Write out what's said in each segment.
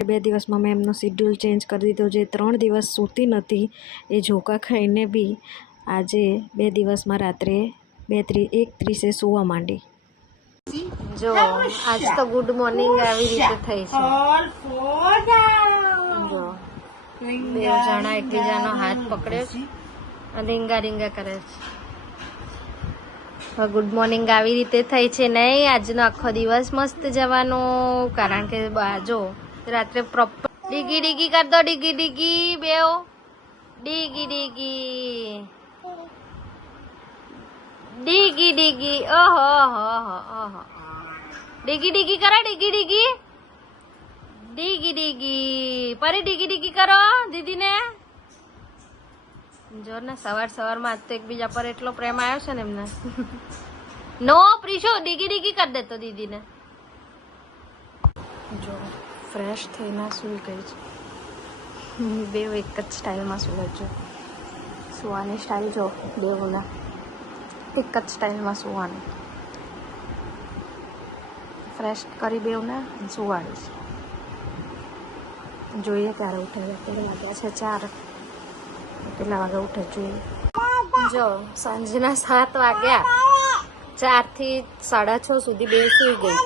2 દિવસમાં મેં એમનો શિડ્યુલ ચેન્જ કરી દીધો. જે 3 દિવસ સૂતી નહોતી એ ઝોકા ખાઈને બી આજે 2 દિવસમાં રાત્રે 1:30 સૂવા માંડી. જો આજ તો ગુડ મોર્નિંગ આવી રીતે થઈ છે. જો બે જણા એકબીજાનો હાથ પકડ્યો છે અને રીંગા રીંગા કરે છે. ગુડ મોર્નિંગ આવી રીતે થઈ છે નહીં. આજનો આખો દિવસ મસ્ત જવાનો, કારણ કે જો રાત્રે પ્રોપર ડીગી ડીગી કર દો. ડીગી ડીગી બેઓ ડીગી ડીગી ડીગી ડીગી ઓહો ઓહો ડીગી ડીગી કરો. ડીગી ડીગી ડીગી ડીગી પરી ડીગી ડીગી કરો દીદીને. જો ને સવારમાં આજ તો એકબીજા પર એટલો પ્રેમ આવ્યો છે ને એમને. નો પ્રીશો ડીગી ડીગી કરી દેતો દીદીને. જો ફ્રેશ થઈને સૂઈ ગઈ છે. બે એક જ સ્ટાઇલમાં સૂવે છે. સુવાની સ્ટાઇલ જો બેઉના એક જ સ્ટાઇલમાં સુવાની. ફ્રેશ કરી બેઉને સુવાડીશ. જોઈએ ક્યારે ઉઠે. અત્યારે વાગ્યા છે 4. કેટલા વાગે ઉઠે જોઈએ. જો સાંજના 7 વાગ્યા. 4 થી 6:30 સુધી બે સૂઈ ગઈ.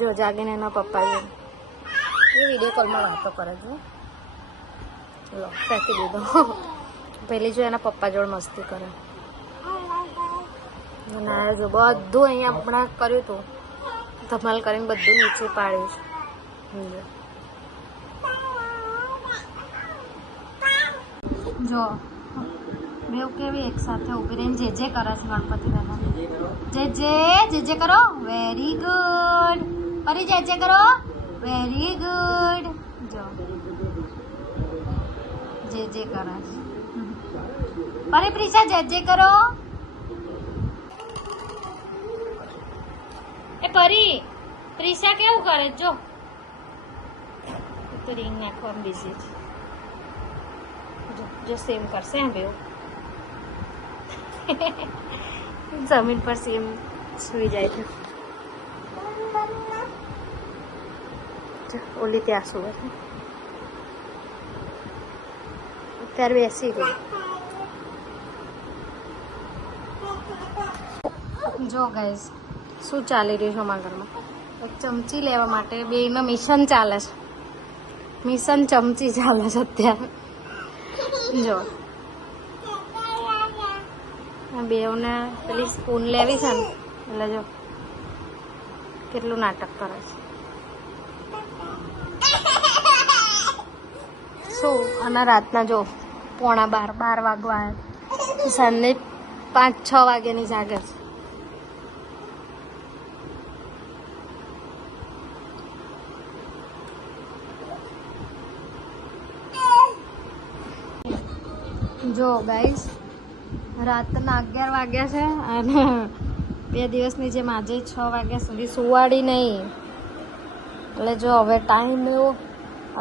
જો જાગીને એના પપ્પા જો એ વિડીયો કોલમાં વાતો કરે છે. લો ફેંકી દીધો. પેલી જો એના પપ્પા જોડે મસ્તી કરે. અને આ જો બધું અહીંયા હમણાં કર્યું હતું, ધમાલ કરીને બધું નીચે પાડ્યું છે. જો બેવ કેવી એક સાથે ઉભી રહીને જે કરે છે ગણપતિ દાદા. જે કરો. Very good. ફરી જે કરો. Very good. જો જે કરે છે. ફરી પ્રિશા જે કરો. એ પરી પ્રિશા કેવું કરે જો. તો રિંગ નાખવામાં બિઝી છે. જો સેમ કરશે બે. જમીન પર સેમ સુઈ જાય છે. ઓલી ત્યાં સુવે છે. અત્યારે બેસી ગઈ. જો ગાઈઝ શું ચાલી રહ્યું છે અમારા ઘરમાં. એક ચમચી લેવા માટે બેયમાં મિશન ચાલે છે. મિશન ચમચી ચાલે છે અત્યારે. જો બેવને પેલી સ્પૂન લેવી છે ને એટલે જો કેટલું નાટક કરે છે. શું અને રાતના જો 11:30 વાગવા સાંજે 5-6 વાગ્યાની જાગે છે. જો ગાઈસ રાતના 11 વાગ્યા છે અને 2 દિવસની જેમ આજે 6 વાગ્યા સુધી સુવાડી નહીં. એટલે જો હવે ટાઈમ એવો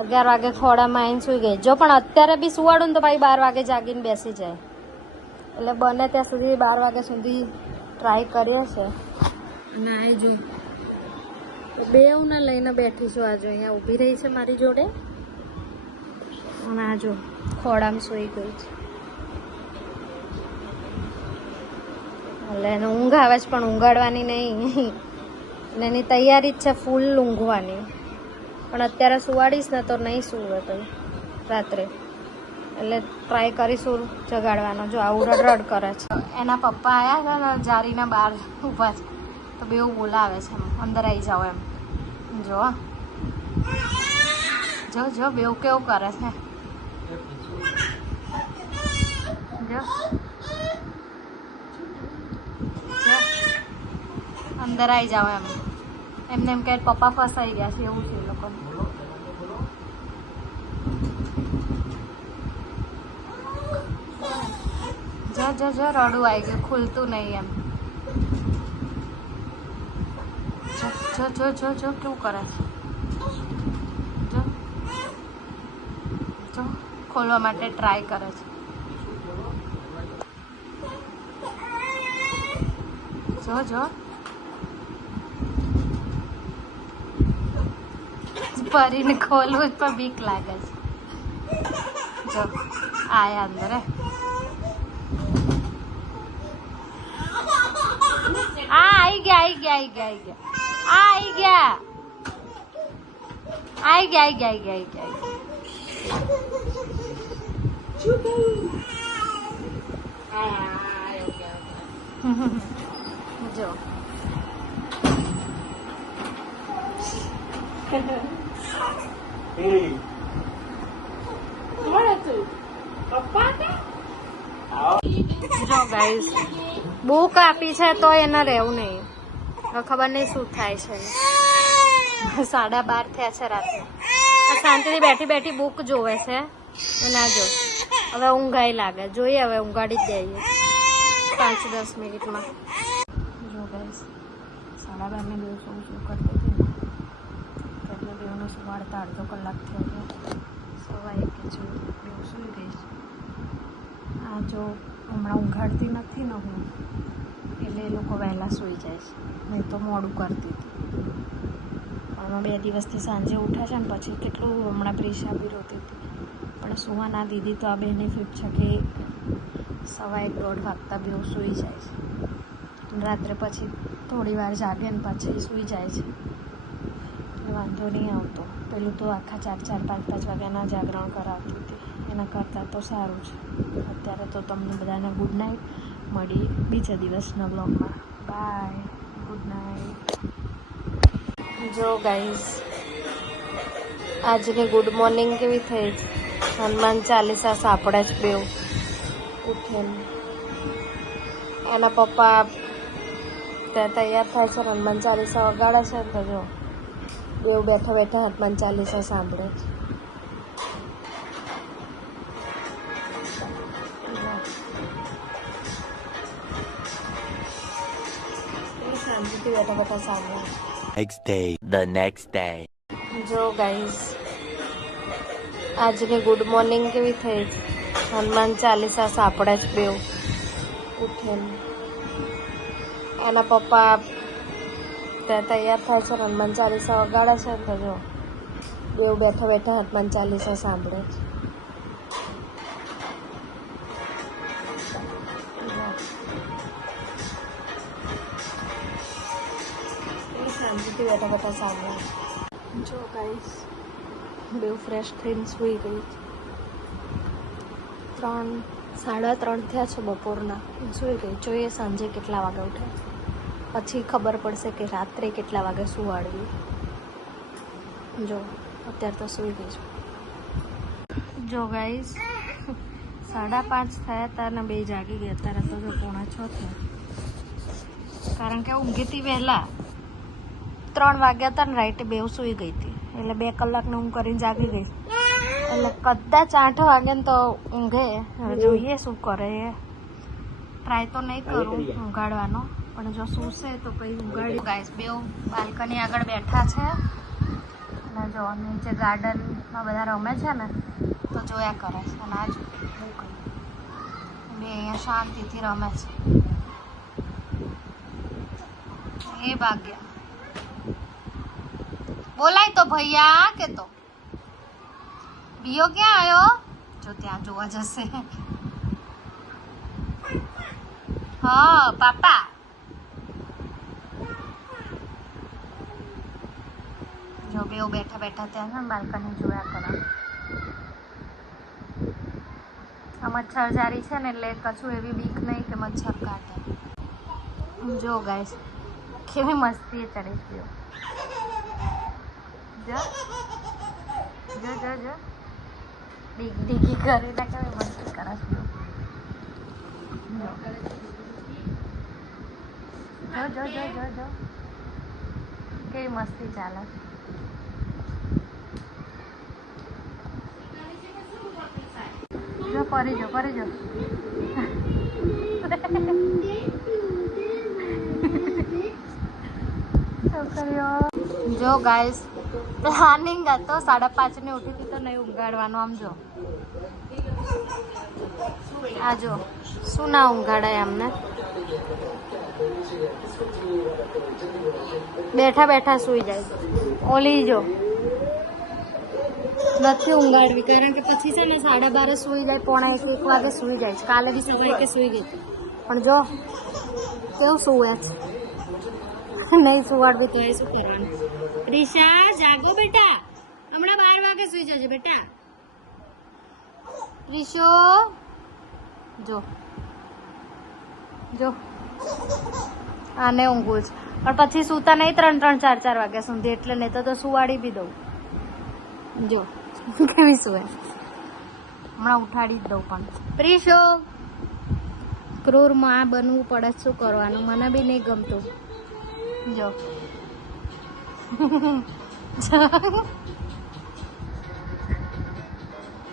11 વાગે ખોડામાં આવીને સુઈ ગઈ. જો પણ અત્યારે બી સુવાડું ને તો ભાઈ 12 વાગે જાગીને બેસી જાય. એટલે બને ત્યાં સુધી 12 વાગ્યા સુધી ટ્રાય કરીએ છે. અને આ જો બેવને લઈને બેઠી છું. આ જો અહીંયા ઊભી રહી છે મારી જોડે અને આ જો ખોડામાં સૂઈ ગઈ છે. એટલે એને ઊંઘ આવે છે પણ ઊંઘાડવાની નહીં. એટલે એની તૈયારી જ છે ફૂલ ઊંઘવાની. પણ અત્યારે સુવાડીશ ને તો નહીં સૂવે પછી રાત્રે. એટલે ટ્રાય કરીશું જગાડવાનો. જો આવું રડ કરે છે. એના પપ્પા આવ્યા છે ને જારીના બહાર ઊભા છે તો બેઉ બોલાવે છે અંદર આવી જાઓ એમ. જો બેઉ કેવું કરે છે. જો અંદર આવી જાઓ એમ. એમને એમ કે પપ્પા ફસાઈ ગયા છે એવું છે એ લોકોને. જો રડું આવી ગયું, ખુલતું નહીં એમ. જો કેવું કરે છે. જો ખોલવા માટે ટ્રાય કરે છે. જો ભરીને ખોલવું પણ બીક લાગે છે. જો આયા અંદર આવી ગયા. જો જો ગાઈસ બુક આપી છે તો એને રહેવું નહીં. હવે ખબર નહીં શું થાય છે. 12:30 થયા છે રાતે. શાંતિથી બેઠી બેઠી બુક જોવે છે. ના જો હવે ઊંઘાઈ લાગે. જોઈએ હવે ઊંઘાડી જ દઈએ 5-10 મિનિટમાં. જો ગાઈસ 12:30 ને શું કરતી હતી એટલે બેવનો સુવાડતા અડધો કલાક થયો હતો. 1:15 જો બેવ સુઈ ગઈ છે. આ જો હમણાં ઊંઘાડતી નથી ને હું એટલે એ લોકો વહેલા સૂઈ જાય છે. નહીં તો મોડું કરતી હતી. પણ 2 દિવસથી સાંજે ઉઠે છે ને પછી કેટલું હમણાં પ્રેશા બી રોતી હતી. પણ સુવા ના દીધી તો આ બેનિફિટ છે કે 1:15-1:30 વાગતા બેવ સૂઈ જાય છે. રાત્રે પછી થોડી વાર જાગે ને પછી સૂઈ જાય છે. વાંધો નહીં આવતો. પેલું તો આખા 4-4, 5-5 વાગ્યાના જાગરણ કરાવતી હતી. એના કરતાં તો સારું છે. અત્યારે તો તમને બધાને ગુડ નાઇટ. મળી બીજા દિવસના બ્લોગમાં. Bye, good night. જો ગાઈઝ આજની ગુડ મોર્નિંગ કેવી થઈ? હનુમાન ચાલીસા સાંભળે જ બેવ ઉઠીને. એના પપ્પા તૈયાર થાય છે, હનુમાન ચાલીસા વગાડે છે. તો જો બેવ બેઠા બેઠા હનુમાન ચાલીસા સાંભળે છે. શાંતિથી બેઠા બેઠા સાંભળે. The next day. જો ગાઈઝ આજની ગુડ મોર્નિંગ કેવી થઈ? હનુમાન ચાલીસા સાંભળે જ બેવ ઉઠીને. એના પપ્પા તૈયાર થાય છે, હનુમાન ચાલીસા વગાડે છે. તો જો બેવ બેઠા બેઠા હનુમાન ચાલીસા સાંભળે છે. શાંતિથી બેઠા બેઠા સાંભળે. જો ગાઈસ બેવ ફ્રેશ થઈને સૂઈ ગઈ. 3-3:30 થયા છે બપોરના. સૂઈ ગઈ. જોઈએ સાંજે કેટલા વાગે ઉઠે પછી ખબર પડશે કે રાત્રે કેટલા વાગે સુવાડવી. જો અત્યારે તો સૂઈ ગઈ છું. જો ગાઈસ 5:30 થયા હતા ને 2 જાગી ગયા. અત્યારે તો જો 5:45 થયા. કારણ કે ઊંઘી હતી વહેલા. 3 વાગ્યા હતા ને રાઈટે બેવ સૂઈ ગઈ હતી. એટલે 2 કલાકને ઊંઘ કરીને જાગી ગઈ. એટલે કદાચ 8 વાગે ને તો ઊંઘે. હવે જોઈએ શું કરે. ટ્રાય તો નહીં કરું ઊંઘાડવાનો, પણ જો સૂશે તો પછી ઊંઘાડી. ગાઈસ બેવ બાલ્કની આગળ બેઠા છે અને જો નીચે ગાર્ડનમાં બધા રમે છે ને તો જોયા કરે છે. અને આ જો બે અહીંયા શાંતિથી રમે છે. એ ભાગ્યા બોલાય તો ભૈયા કે તો બીયો ક્યાં આવ્યો? જો ત્યાં જોવા જશે. હા પાપા. જો બેવ બેઠા બેઠા ત્યાં છે ને બાલ્કની જોયા કરો. આ મચ્છર જારી છે ને એટલે કશું એવી બીક નહીં કે મચ્છર કાઢે. જો ગાઈસ કેવી મસ્તી ચડી ગયો. જો જો જો જો ડીગી કરીને કેવી મસ્તી કરે છે. જો જો જો જો જો કેવી મસ્તી ચાલે છે. જો પરી જો છોકરીઓ. જો ગાઈસ પ્લાનિંગ હતો 5:30 ને ઉઠી હતી તો નહીં ઊંઘાડવાનો. આમ જો આ જો શું ના ઊંઘાડાય અમને. બેઠા બેઠા સૂઈ જાય. ઓલી જો નથી ઊંઘાડવી કારણ કે પછી છે ને 12:30 સુઈ જાય, 1 વાગે સુઈ જાય છે. કાલે બી સવારે કે સુઈ ગઈ હતી. પણ જો કેવું સુવે છે. નહીં સુવાડવી તો એ શું કરવાનું. રીશા જાગો બેટા, હમણાં 12 વાગે સુઈ જજે બેટા. રીશો જો જો આને ઊંઘું છે પણ પછી સૂતા નહીં 3-3, 4-4 વાગ્યા સુધી, એટલે નહીં તો સુવાડી બી દઉં. જો કેવી સુવે, હમણાં ઉઠાડી જ દઉં. પણ પ્રીશો ક્રૂરમાં આ બનવું પડે, શું કરવાનું, મને બી નહીં ગમતું. જો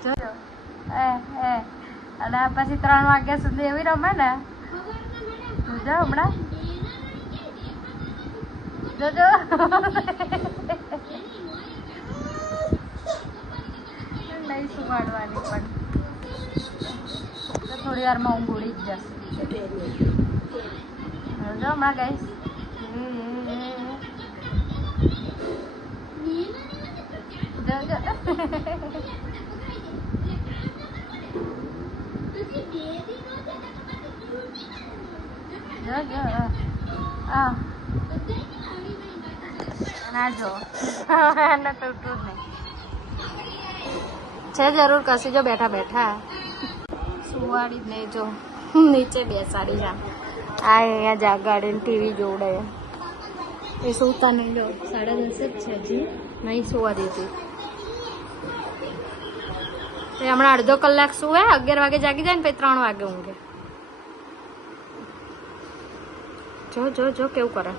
જોજો અને પછી 3 વાગ્યા સુધી એવી રમે ને. જોજો હમણાં જોજો નહીં સુવાડવાની પણ તો થોડી વારમાં ઊંઘ ઉડી જ જશે. જોજો હમણાં ગાઈસ જોજો જોજો હા ના જો એને તો ઉઠવું જ નહીં છે જરૂર કશી. જો બેઠા બેઠા સુવાડી જ નહીં, જો નીચે બેસાડી જામ. આ અહીંયા જાગાડીને ટીવી જોડે એ સુતા નહીં. જો 10:30 જ છે, હજી નહીં સુવા દીધી. એ હમણાં અડધો કલાક સુવે, 11 વાગે જાગી જાય ને પછી 3 વાગે ઊંઘે. જો જો જો કેવું કરે.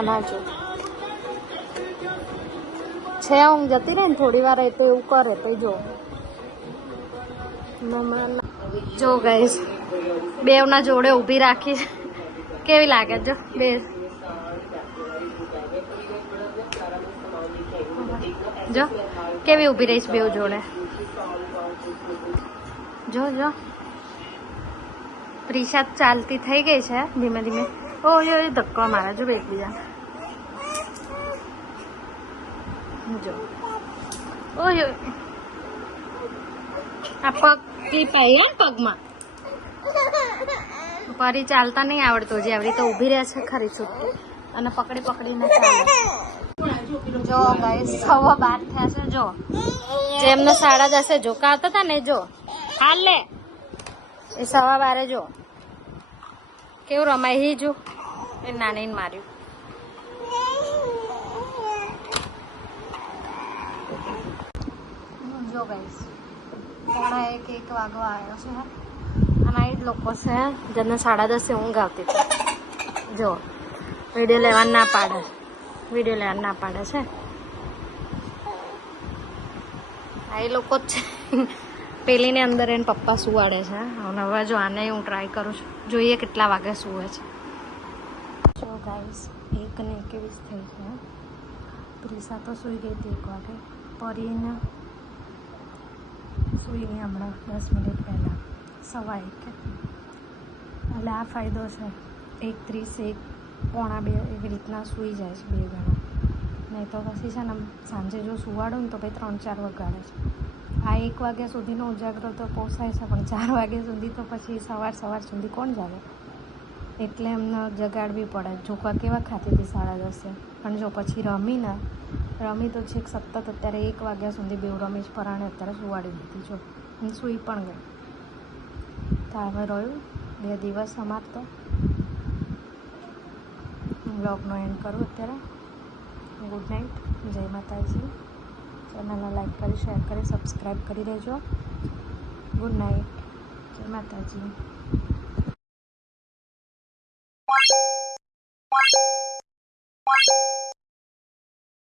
અનાજો છે ઊંઘ જતી રહે ને થોડી વાર, એ તો એવું કરે. તો જો ગાઈસ બેવના જોડે ઊભી રાખી, કેવી લાગે જો બે. જો કેવી ઊભી રહીશ બેવ જોડે. જો જો પ્રિશા ચાલતી થઈ ગઈ છે ધીમે ધીમે. ઓ ધક્કો મારે જો એકબીજા. જો ઓય આ પગ કી પાઈ પગમાં પરી ચાલતા નહીં આવડતું, જે આવડી તો ઊભી રહે છે ખરી છૂટતી અને પકડી પકડીને ચાલે. જો ગાઈસ 12:15 થયા છે. જો જેમને 10:30 જોકા આવતા હતા ને, જો હાલ લે એ 12:15 જો કેવું રમાય. હી જો એ નાનીને માર્યું. જો ગાઈસ 1:45 વાગવા આવ્યો છે અને આ જ લોકો છે જેને 10:30 ઊંઘ આવતી હતી. જો વિડીયો લેવાનું ના પાડે, વિડીયો લેવાનું ના પાડે છે. આ એ લોકો જ છે. પેલીને અંદર એને પપ્પા સુવાડે છે. અને હવે જો આને હું ટ્રાય કરું છું, જોઈએ કેટલા વાગે સુવે છે. જો ગાઈસ 1:21 થઈ છે. પ્રિસા તો સૂઈ ગઈ હતી 1 વાગે. પરીને સૂઈને હમણાં 10 મિનિટ પહેલાં 1:15. એટલે આ ફાયદો છે. 1:30, 1:45 એવી રીતના સૂઈ જાય છે 2 ગણા. નહીં તો પછી છે ને સાંજે જો સુવાડું ને તો ભાઈ 3-4 વગાડે છે. આ 1 વાગ્યા સુધીનો ઉજાગરો તો પોસાય છે, પણ 4 વાગ્યા સુધી તો પછી સવાર સુધી કોણ જાગે. એટલે એમને જગાડવી પડે. જોકા કેવા ખાતી હતી 10:30, પણ જો પછી રમી તો છેક સતત અત્યારે 1 વાગ્યા સુધી બેવ રમી જ પરાણે અત્યારે સુવાડી દીધી. જો હું સૂઈ પણ ગઈ. તો હવે રહ્યું 2 દિવસ અમાર તો. બ્લોગનો એન્ડ કરું અત્યારે. ગુડ નાઇટ, જય માતાજી. ચેનલને લાઈક કરી, શેર કરી, સબસ્ક્રાઈબ કરી દેજો. ગુડ નાઇટ, જય માતાજી.